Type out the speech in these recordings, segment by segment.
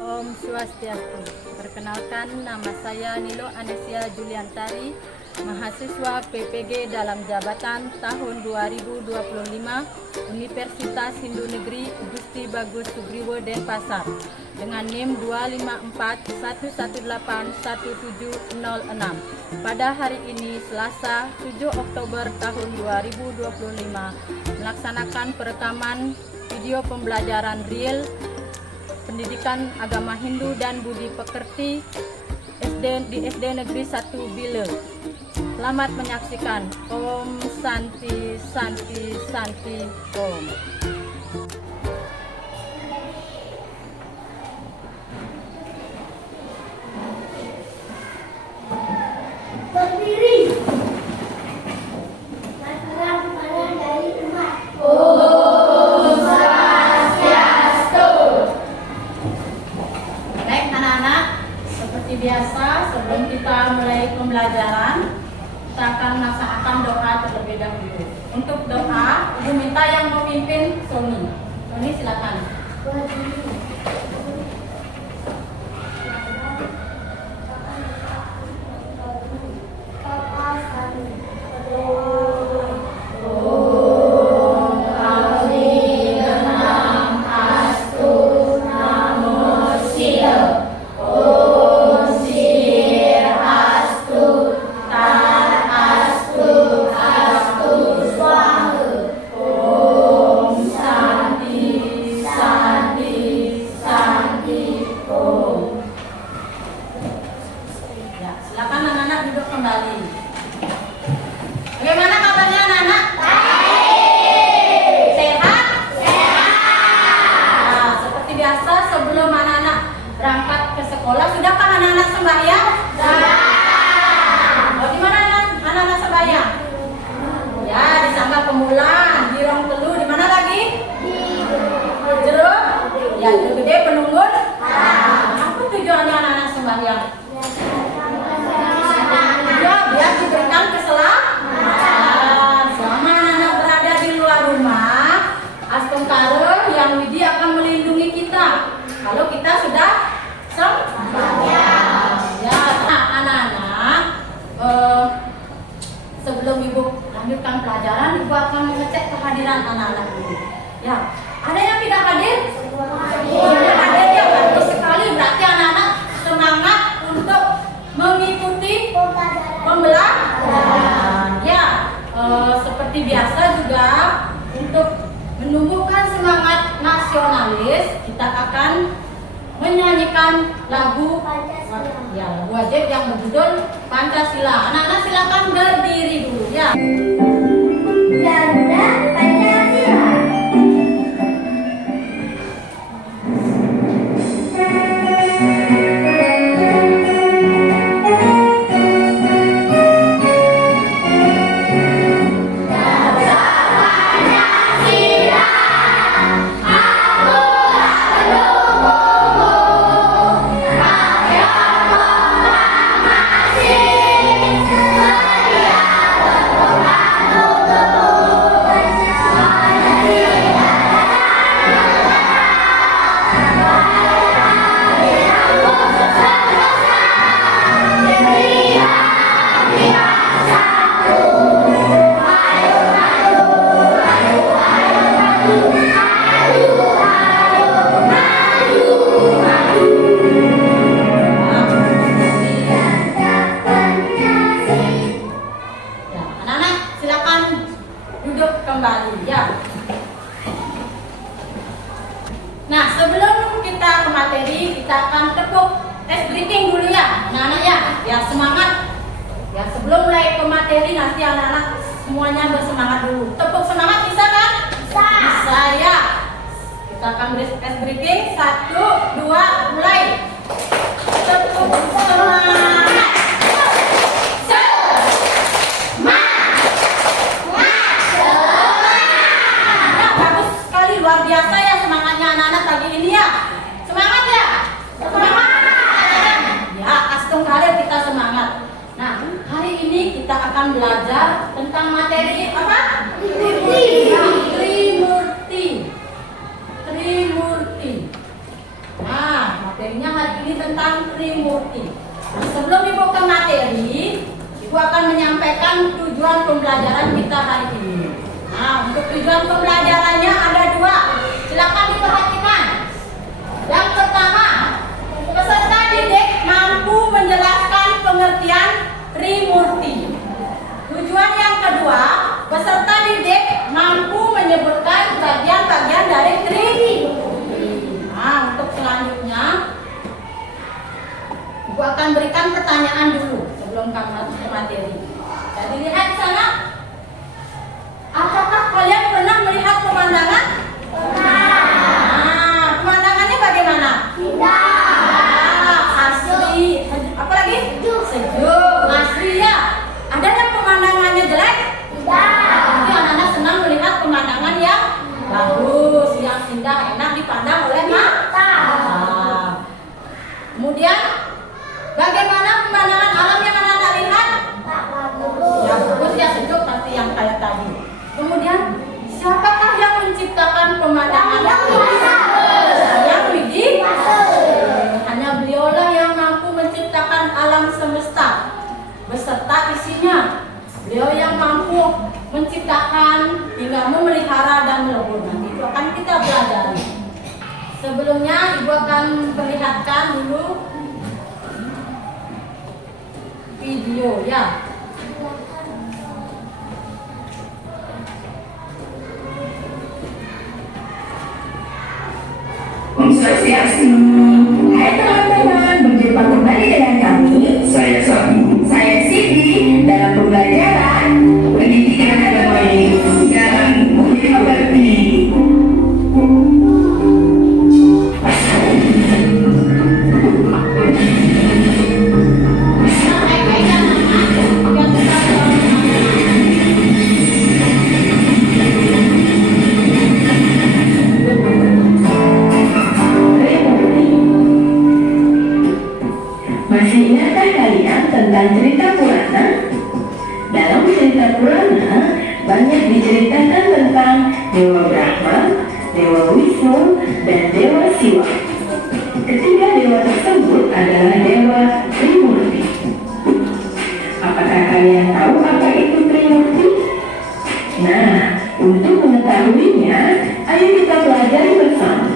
Om Swastiastu. Perkenalkan, nama saya Nilo Anesia Juliantari, mahasiswa PPG dalam jabatan tahun 2025 Universitas Hindu Negeri Gusti Bagus Sugriwo Denpasar dengan NIM 25411811706. Pada hari ini Selasa 7 Oktober tahun 2025 melaksanakan perekaman video pembelajaran real Pendidikan Agama Hindu dan Budi Pekerti di SD Negeri 1 Bile. Selamat menyaksikan. Om Santi Santi Santi Om. Berdiri. Matilah mana dari umat. Baik anak-anak, seperti biasa sebelum kita mulai pembelajaran, kita akan melaksanakan doa terlebih dahulu. Untuk doa, Ibu minta yang memimpin Sony. Sony silakan. Berdiri. Ya, silakan anak-anak duduk kembali. Bagaimana kabarnya anak-anak? Baik. Sehat? Sehat. Nah, seperti biasa sebelum anak-anak berangkat ke sekolah, sudahkah anak-anak sembahyang? Sudah. Oh, di mana anak-anak sembahyang? Ya, di Sangga Kemulan, di Rong Telu, di mana lagi? Jeruk? Ya, Jeruk Gede, Penunggul? Apa tujuannya anak-anak sembahyang? Ya, biar diberikan keselamatan. Selama anak-anak berada di luar rumah, Astungkara yang Widi akan melindungi kita. Kalau kita sudah sembahyang. Ya, nah, anak-anak, sebelum Ibu lanjutkan pelajaran, Ibu akan mengecek kehadiran anak-anak dulu. Ya, ada yang tidak hadir? Tidak hadir, ya bagus sekali. Berarti anak-anak semangat untuk mengikuti pembelajaran. Ya, seperti biasa juga untuk menumbuhkan semangat nasionalis, kita akan menyanyikan lagu wajib yang berjudul Pancasila. Anak-anak silakan berdiri dulu ya. Garuda Pancasila. Ya, anak-anak silakan duduk kembali ya. Nah, sebelum kita ke materi, kita akan tepuk tes breathing dulu ya, anak-anak ya. Ya, semangat. Ya, sebelum mulai ke materi nanti anak-anak semuanya bersemangat dulu. Tepuk semangat bisa kan? Bisa. Bisa ya. Kita akan beri tes breathing. 1, 2, mulai. Tepuk semangat. Ya, bagus sekali, luar biasa ya semangatnya anak-anak pagi ini ya. Semangat ya? Semangat. Ya, astung kali kita semangat. Nah, hari ini kita akan belajar tentang materi apa? Trimurti. Ya, Trimurti. Trimurti. Nah, materi Materinya hari ini tentang Trimurti. Nah, sebelum Ibu ke materi, Ibu akan menyampaikan tujuan pembelajaran kita hari ini. Nah, untuk tujuan pembelajarannya ada 2. Silakan diperhatikan. Yang pertama, peserta didik mampu menjelaskan pengertian Trimurti. Tujuan yang kedua, peserta didik mampu menyebutkan bagian-bagian dari Trimurti. Nah, untuk selanjutnya, Ibu akan berikan pertanyaan dulu sebelum kami masuk ke materi. Jadi lihat di sana. Apakah kalian pernah melihat pemandangan? Nah, pemandangannya bagaimana? Asri. Apalagi? Sejuk. Asri ya. Ada yang pemandangannya jelek? Tapi anak-anak senang melihat pemandangan yang bagus, yang indah, enak dipandang oleh mata. Kemudian, bagaimana pemandangan alam yang anak-anak lihat? Ya bagus, ya sejuk, pasti yang kayak tadi. Kemudian, siapakah yang menciptakan pemandangan itu? Yang Widi? Hanya beliaulah yang mampu menciptakan alam semesta beserta isinya. Beliau yang mampu menciptakan hingga memelihara dan melebur. Nanti itu akan kita pelajari. Sebelumnya Ibu akan perlihatkan dulu video ya. Om Swastiastu. Hai teman-teman, berjumpa kembali dengan kami. Saya Sabu. Saya Siti dalam pembelajaran pendidikan agama dan budaya bakti. Masih ingatkah kalian tentang cerita Purana? Dalam cerita Purana banyak diceritakan tentang Dewa Brahma, Dewa Wisnu, dan Dewa Siwa. Ketiga dewa tersebut adalah Dewa Trimurti. Apakah kalian tahu apa itu Trimurti? Nah, untuk mengetahuinya, ayo kita pelajari bersama.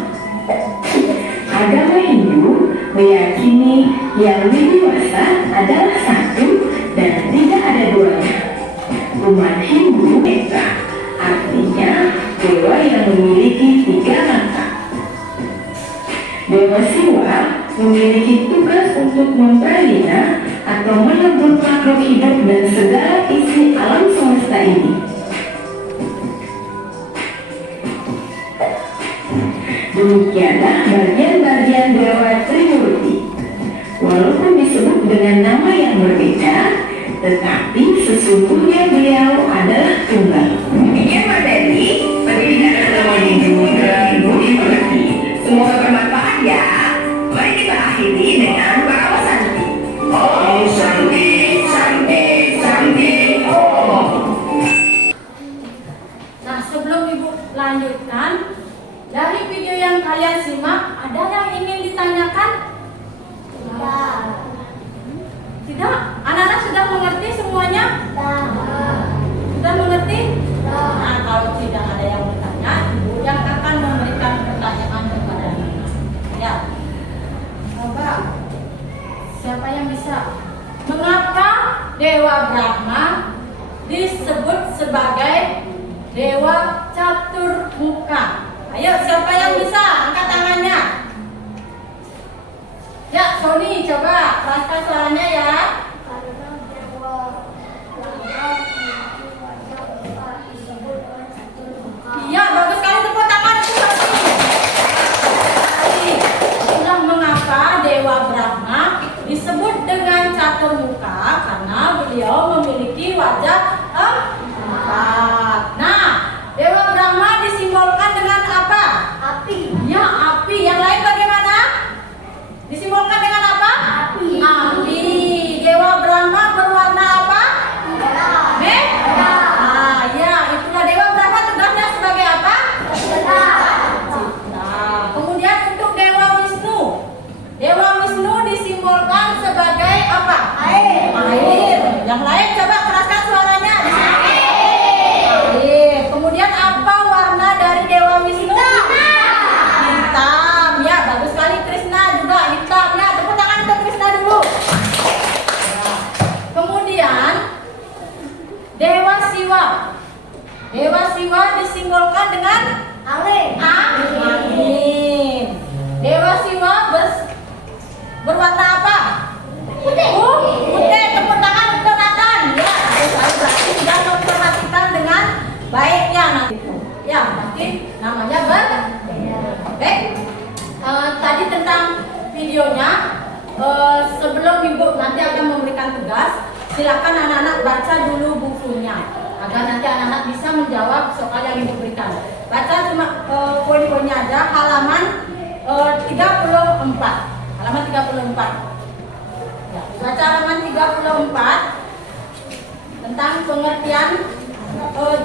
Agama Hindu meyakini yang widiwasa adalah satu dan tidak ada duanya. Umat Hindu Eka, artinya dewa yang memiliki 3 mata. Dewa Siwa memiliki tugas untuk mempelihara atau menebus makhluk hidup dan segala isi alam semesta ini. Demikianlah bagian-bagian Dewa Trimurti. Walaupun disebut dengan nama yang berbeda, tetapi sesungguhnya beliau adalah tunggal. Demikian materi pendidikan agama Hindu dan budaya bakti. Semoga bermanfaat ya. Mari kita akhiri dengan doa Santi. Om Santi, Santi, Santi, Om. Nah, sebelum Ibu lanjutkan, dari video yang kalian simak, ada yang ingin ditanyakan? Tidak? Anak-anak sudah mengerti semuanya? Sudah mengerti? Nah, kalau tidak ada yang bertanya, Ibu yang akan memberikan pertanyaan kepada anak-anak. Ya. Coba, siapa yang bisa? Mengapa Dewa Brahma disebut sebagai Dewa Caturmuka? Ayo, siapa yang bisa? Angkat tangannya. Ya, Sony, coba keraskan suaranya ya. Karena Dewa Brahma memiliki wajah besar disebut dengan caturmuka. Iya, bagus sekali, tepuk tangan itu Sony. Itulah mengapa Dewa Brahma disebut dengan caturmuka, karena beliau memiliki wajah 4. Nah, Dewa Brahma disimbolkan dengan apa? Api. Ya, api. Yang lain bagaimana? Disimbolkan dengan apa? Api. Api. Dewa disimbolkan sebagai apa? Air. Air. Yang lain coba keraskan suaranya. Air. Kemudian apa warna dari Dewa Wisnu? Hitam. Ya, bagus sekali. Krishna juga hitam. Ya, tepuk tangan untuk Krishna dulu. Ya. Kemudian Dewa Siwa. Dewa Siwa disimbolkan dengan angin. Angin. Dewa Siwa berwarna apa? Putih. Putih. Tepuk tangan untuk Nathan. Ya, berarti sudah memperhatikan dengan baik ya nanti. Ya, nanti namanya baik. Tadi tentang videonya. Sebelum Ibu nanti akan memberikan tugas, silakan anak-anak baca dulu bukunya agar nanti anak-anak bisa menjawab soal yang Ibu berikan. Baca cuma poin-poinnya aja, halaman 34. Halaman 34. Ya, baca halaman 34 tentang pengertian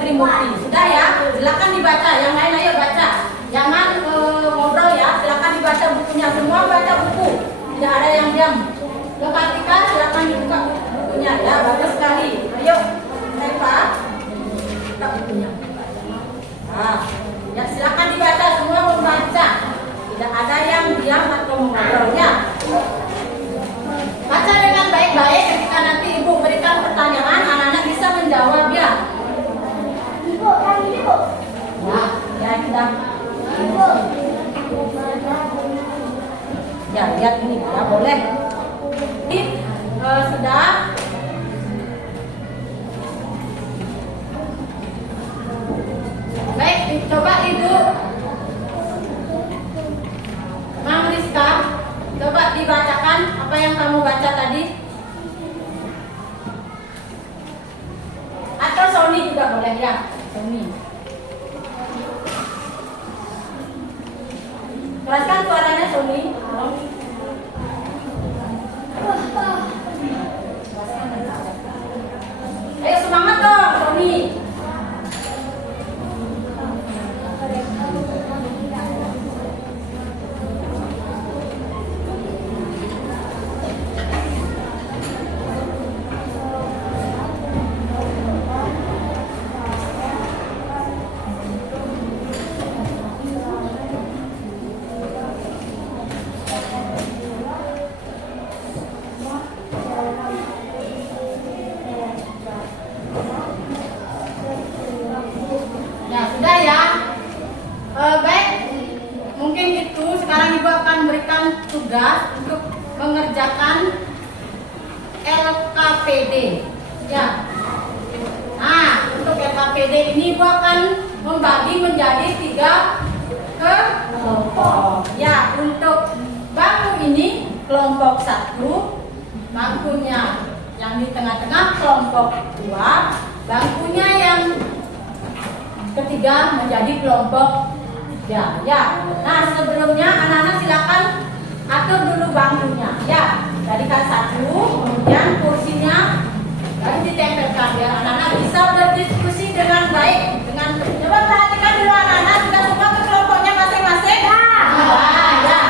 Trimurti. Sudah ya, silakan dibaca. Yang lain ayo baca. Jangan ngobrol ya, silakan dibaca bukunya. Semua baca buku. Tidak ada yang diam. Ketika silakan dibuka bukunya. Ya, bagus sekali. Ayo, Reva, buka bukunya. Nah, ya silakan dibaca. Semua membaca. Tidak ada yang diam atau mengobrolnya. Baca dengan baik-baik. Ketika nanti Ibu berikan pertanyaan, anak-anak bisa menjawab ya. Ibu, yang ini Bu. Nah, ya kita. Ibu. Ya, lihat ini, ya boleh. Ini sudah. Baik, coba Ibu Mang Rizka, coba dibacakan apa yang kamu baca tadi. Atau Sony juga boleh ya, Sony. Keraskan suaranya Sony. Ayo semangat dong Sony. Ya sudah ya. Baik, mungkin itu sekarang Ibu akan berikan tugas untuk mengerjakan LKPD. Ya. Nah, untuk LKPD ini Ibu akan membagi menjadi 3 kelompok. Ya, untuk bangku ini kelompok 1, bangkunya yang di tengah-tengah kelompok 2, bangkunya yang ketiga menjadi kelompok 3. Ya. Nah, sebelumnya anak-anak silakan atur dulu bangkunya. Ya, jadikan 1, kemudian kursinya lalu ditempelkan biar anak-anak bisa berdiskusi dengan baik. Coba perhatikan dulu anak-anak sudah semua ke kelompoknya masing-masing. Ya.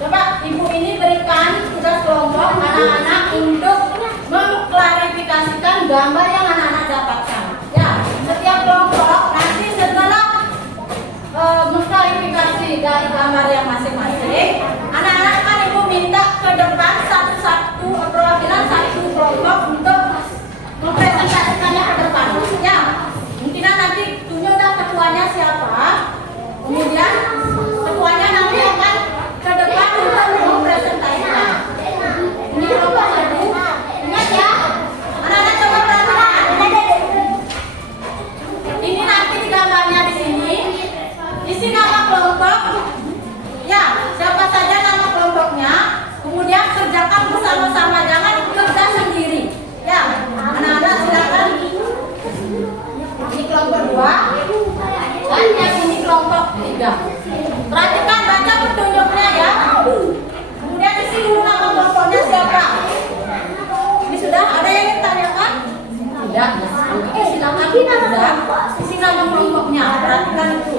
Coba Ibu ini berikan tugas kelompok anak-anak untuk mengklarifikasikan gambar yang anak-anak dapatkan. Ya, setiap kelompok nanti setelah mengklarifikasi dari gambar yang masing-masing, anak-anak kan Ibu minta ke depan satu-satu perwakilan satu kelompok untuk mempresentasikannya ke depan. Ya, mungkin nanti tunjuk dah ketuanya siapa, kemudian ketuanya nanti akan ke depan untuk mempresentasikan. Ini kelompok 1. Ingat ya, anak-anak coba perhatikan. Ini nanti di gambarnya di sini, isi nama kelompok. Ya, siapa saja nama kelompoknya. Kemudian kerjakan bersama-sama, jangan kerja sendiri. Ya, anak-anak silakan. Ini kelompok 2 dan yang ini kelompok 3. Perhatikan baca petunjuknya ya. Kemudian isi dulu nama kelompoknya siapa. Ini sudah ada yang ditanyakan? Tidak. Silakan sudah. Isi nama kelompoknya. Perhatikan itu.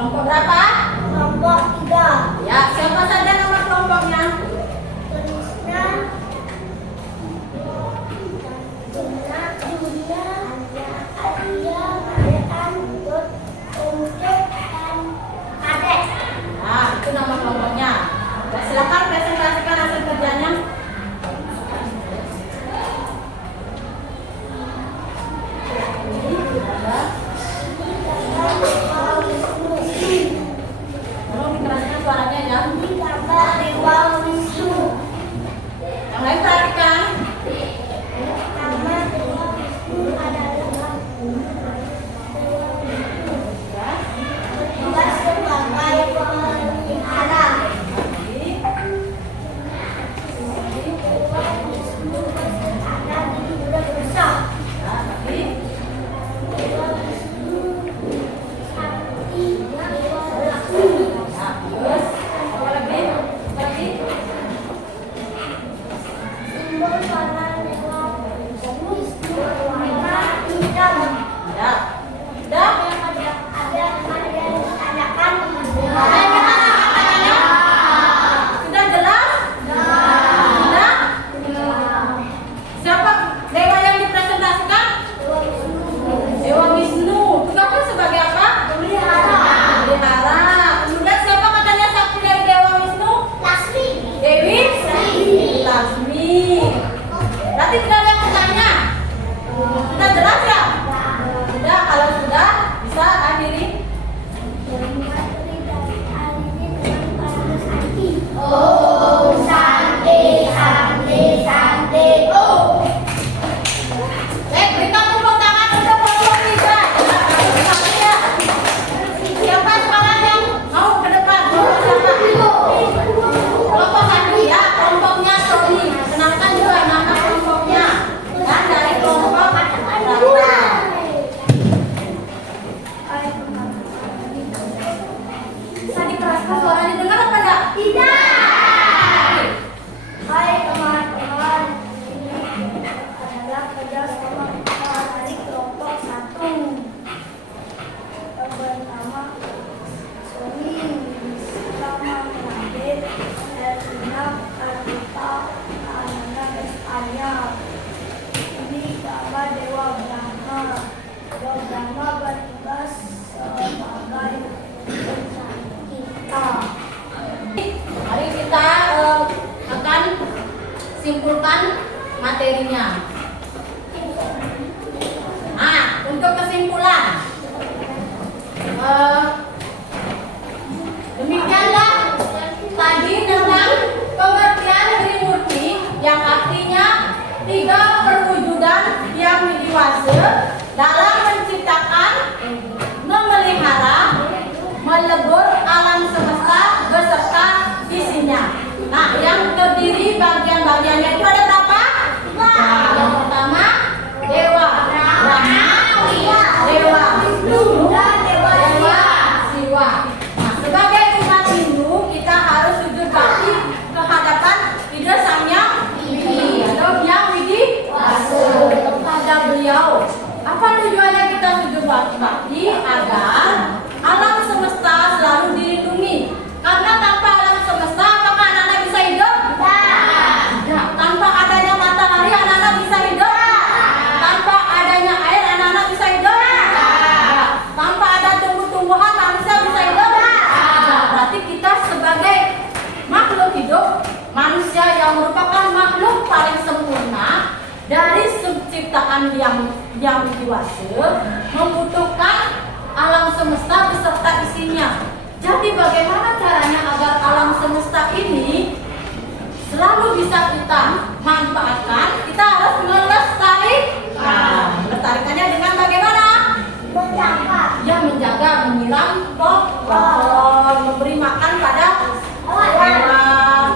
Kelompok berapa? Kelompok 3. Ya, siapa saja nama kelompoknya? Trisna, Juna, Adia, Madean, Dut, Ungkit, dan Kadek. Nah, itu nama kelompoknya. Ya, silakan presentasikan hasil kerjanya. Tolong dikeraskan suaranya ya. Ini gambar Dewa Wisnu. Yang lain perhatikan. Nama Dewa Wisnu adalah Dewa Wisnu. Ya. Bertugas sebagai pemelihara. Dewa Wisnu ada di bulan besar. Ya, lagi. Dewa Wisnu sakti, Dewa Lakshmi. Ya, terus. Apa lagi? Apa lagi? Simbol para Dewa Wisnu warna hitam. Ya. Sudah? Ada yang ditanyakan. Sudah jelas? Sudah? Siapa dewa yang dipresentasikan? Dewa Wisnu. Tugasnya sebagai apa? Pelihara. Pelihara. Kemudian siapa katanya sakti dari Dewa Wisnu? Lasmi. Dewi Laksmi. Berarti tidak ada yang bertanya. Sudah jelas ya? Sudah. Kalau sudah bisa akhiri. Materi dari hari ini dengan para santi. Oh, Santi. Oh. berikan tepuk tangan untuk kelompok 3. Ya. Siapa sekarang yang mau ke depan? Kelompok siapa? Kelompok 1 ya, kelompoknya Tony. Kenalkan juga nama kelompoknya. Dan dari kelompok berapa? Bisa dikeraskan suaranya, dengar apa enggak? Tidak. Hai teman-teman, ini adalah kerja sama kita dari kelompok 1. Yang pertama, Sony, Sama, Nadine, Erina, Arita, Ananda, dan Arya. Ini gambar Dewa Brahma. Dewa Brahma bertugas sebagai pencari kita. Mari kita akan simpulkan materinya. Nah, untuk kesimpulan, demikianlah tadi tentang pengertian Trimurti yang artinya 3 perwujudan yang widiwasa dalam menciptakan, memelihara, melebur alam semesta beserta isinya. Nah, yang terdiri bagian-bagiannya itu ada berapa? Yang pertama, Dewa Brahma, Dewa Wisnu, dan Dewa Siwa. Nah, sebagai umat Hindu, kita harus sujud bakti kehadapan Ida Sang Hyang Widi atau Hyang Widi kepada beliau. Apa tujuannya kita sujud bakti? Agar alam semesta selalu dilindungi. Karena tanpa alam semesta, apakah anak-anak bisa hidup? Tidak. Tanpa adanya matahari, anak-anak bisa hidup? Tanpa adanya air, anak-anak bisa hidup? Tidak. Tanpa ada tumbuh-tumbuhan, manusia bisa hidup? Tidak. Berarti kita sebagai makhluk hidup, manusia yang merupakan makhluk paling sempurna dari ciptaan yang dewasa, membutuhkan alam semesta beserta isinya. Jadi bagaimana caranya agar alam semesta ini selalu bisa kita manfaatkan? Kita harus melestarikan. Melestarikannya dengan bagaimana? Menjaga. Ya, menjaga, menyiram pohon, memberi makan pada hewan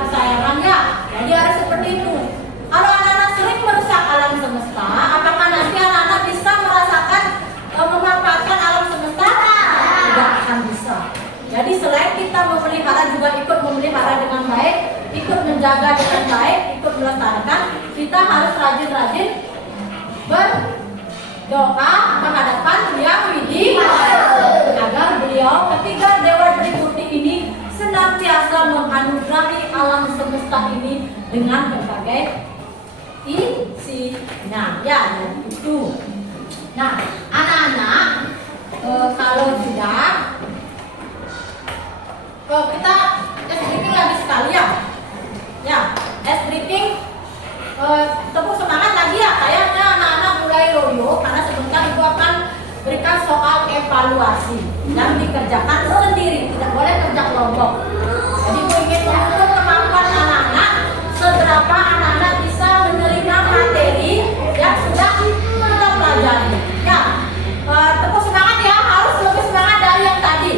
kesayangannya. Jadi harus seperti itu. Kalau anak-anak sering merusak alam semesta, apakah nanti anak-anak bisa merasakan memanfaatkan alam semesta? Tidak akan bisa. Jadi selain kita memelihara, juga ikut memelihara dengan baik, ikut menjaga dengan baik, ikut melestarikan, kita harus rajin-rajin berdoa menghadapan Hyang Widi agar beliau ketika evaluasi yang dikerjakan sendiri, tidak boleh kerja kelompok. Jadi Bu ingin mengukur kemampuan anak-anak, seberapa anak-anak bisa menerima materi yang sudah kita pelajari. Ya, tepuk semangat ya, harus lebih semangat dari yang tadi.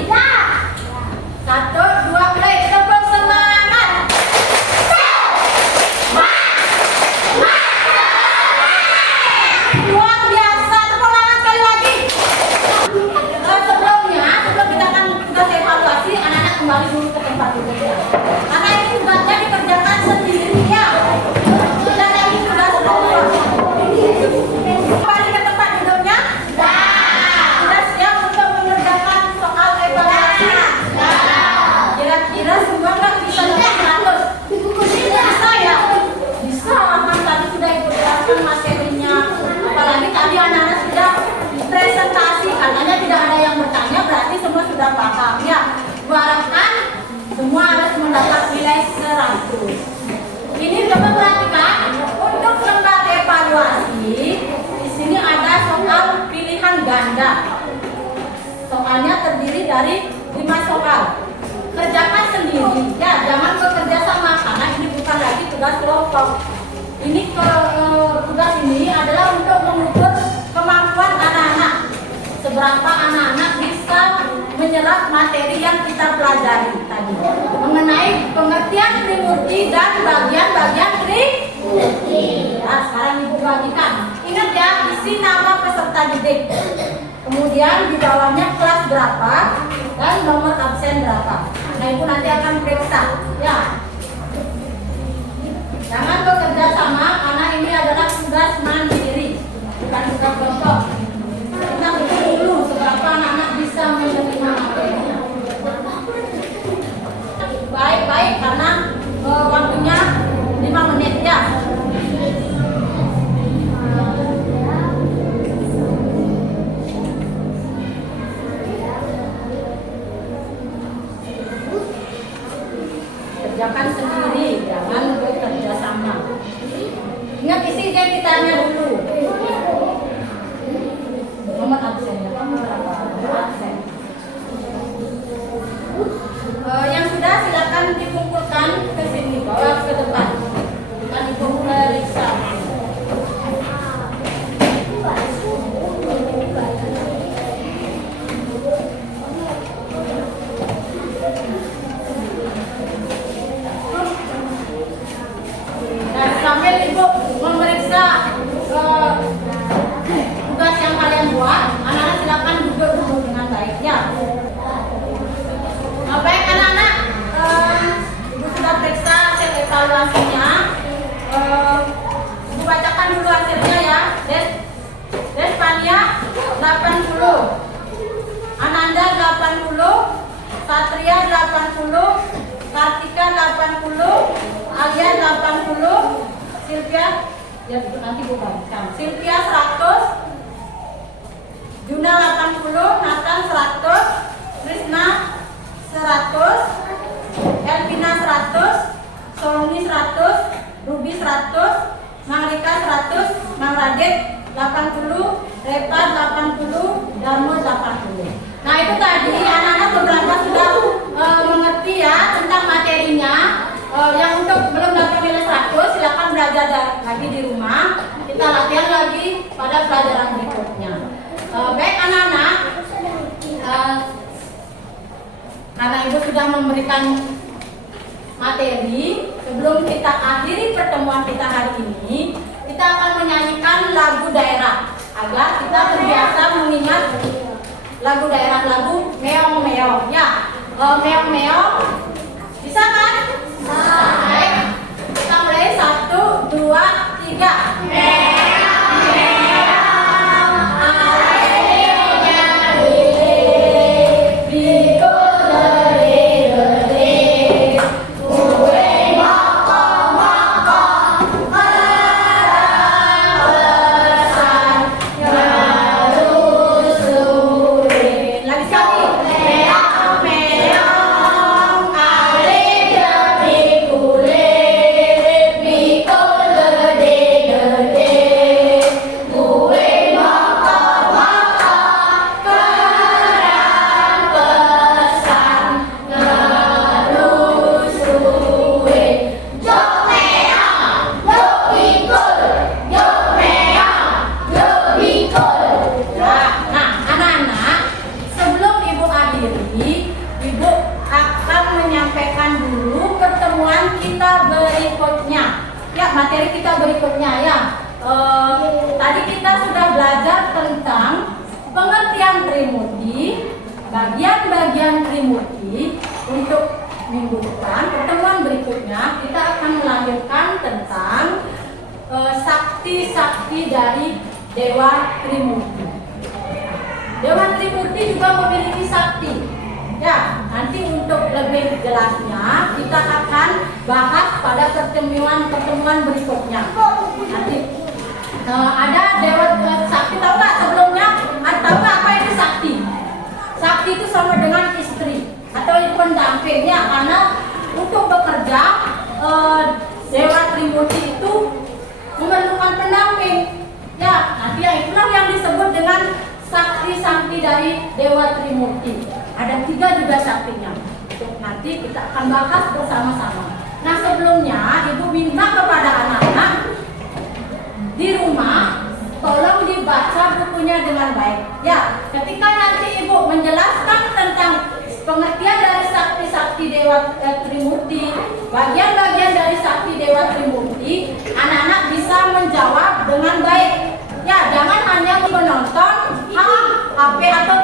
1, 2, play, tepuk semangat. Luar biasa, tepuk tangan sekali lagi. Sebelum kita akan tugas evaluasi, anak-anak kembali dulu ke tempat duduknya. Karena ini tugasnya dikerjakan sendiri ya. Dan ini tugas kelompok. Kembali ke tempat duduknya. Sudah siap untuk mengerjakan soal evaluasi? Kira-kira semua nggak bisa lebih 100? Bisa ya? Bisa, kan tadi sudah Ibu jelaskan materinya. Apalagi tadi anak-anak sudah presentasi, katanya tidak ada yang bertanya, berarti semua sudah paham ya. Gua harapkan semua harus mendapat nilai 100. Ini coba perhatikan, untuk lembar evaluasi di sini ada soal pilihan ganda. Soalnya terdiri dari 5 soal. Kerjakan sendiri ya, jangan bekerja sama karena ini bukan lagi tugas kelompok. Ini tugas ini adalah untuk mengukur kemampuan anak-anak, seberapa anak-anak bisa menyerap materi yang kita pelajari tadi mengenai pengertian Trimurti dan bagian-bagian Trimurti. Nah, sekarang Ibu bagikan. Ingat ya, isi nama peserta didik. Kemudian di bawahnya kelas berapa dan nomor absen berapa. Nah, Ibu nanti akan periksa ya. Jangan bekerja sama karena ini adalah tugas mandiri, bukan tugas kelompok. Kita ukur dulu seberapa anak-anak bisa menerima materinya. Baik-baik karena waktunya 5 menit ya. Kerjakan sendiri, jangan bekerja sama. Ingat isi identitasnya dulu. Nomor absennya kamu berapa? Nomor absen. Yang sudah silakan dikumpulkan ke sini, bawa ke depan. Bukan Ibu periksa. Sambil Ibu memeriksa tugas yang kalian buat, anak-anak silakan duduk dulu dengan baik ya. Baik anak-anak, Ibu sudah periksa hasil evaluasinya. Ibu bacakan dulu hasilnya ya. Despania 80, Ananda 80, Satria 80, Kartika 80, Alia 80, Sylvia ya nanti bukan. Sylvia 100, Juna 80, Nathan 100, Krisna 100, Elvina 100, Solmi 100, Ruby 100, Mang Rika 100, Mang Radit 80, Repa 80, Darmo 80. Nah itu tadi anak-anak beberapa sudah mengerti ya tentang materinya. Yang untuk belum dapat nilai 100 silakan belajar lagi di rumah. Kita latihan lagi pada pelajaran berikutnya. Baik anak-anak, karena Ibu sudah memberikan materi, sebelum kita akhiri pertemuan kita hari ini, kita akan menyanyikan lagu daerah agar kita terbiasa mengingat lagu daerah, lagu meong-meong ya. Meong-meong bisa kan? Baik, kita mulai 1, 2, 3. Gede materi kita berikutnya ya. Tadi kita sudah belajar tentang pengertian Trimurti, bagian-bagian Trimurti. Untuk minggu depan, pertemuan berikutnya kita akan melanjutkan tentang sakti-sakti dari Dewa Trimurti. Dewa Trimurti juga memiliki sakti. Ya, nanti untuk lebih jelasnya kita akan bahas pada pertemuan berikutnya. Nanti ada Dewa Sakti, tahu nggak sebelumnya? Tahu nggak apa itu sakti? Sakti itu sama dengan istri atau pendampingnya, karena untuk bekerja Dewa Trimurti itu memerlukan pendamping. Ya, nanti itulah yang disebut dengan sakti-sakti dari Dewa Trimurti. Ada 3 juga saktinya. Nanti kita akan bahas bersama-sama. Nah, sebelumnya Ibu minta kepada anak-anak di rumah tolong dibaca bukunya dengan baik. Ya, ketika nanti Ibu menjelaskan tentang pengertian dari sakti-sakti Dewa Trimurti, bagian-bagian dari sakti Dewa Trimurti, anak-anak bisa menjawab dengan baik. Ya, jangan hanya menonton HP atau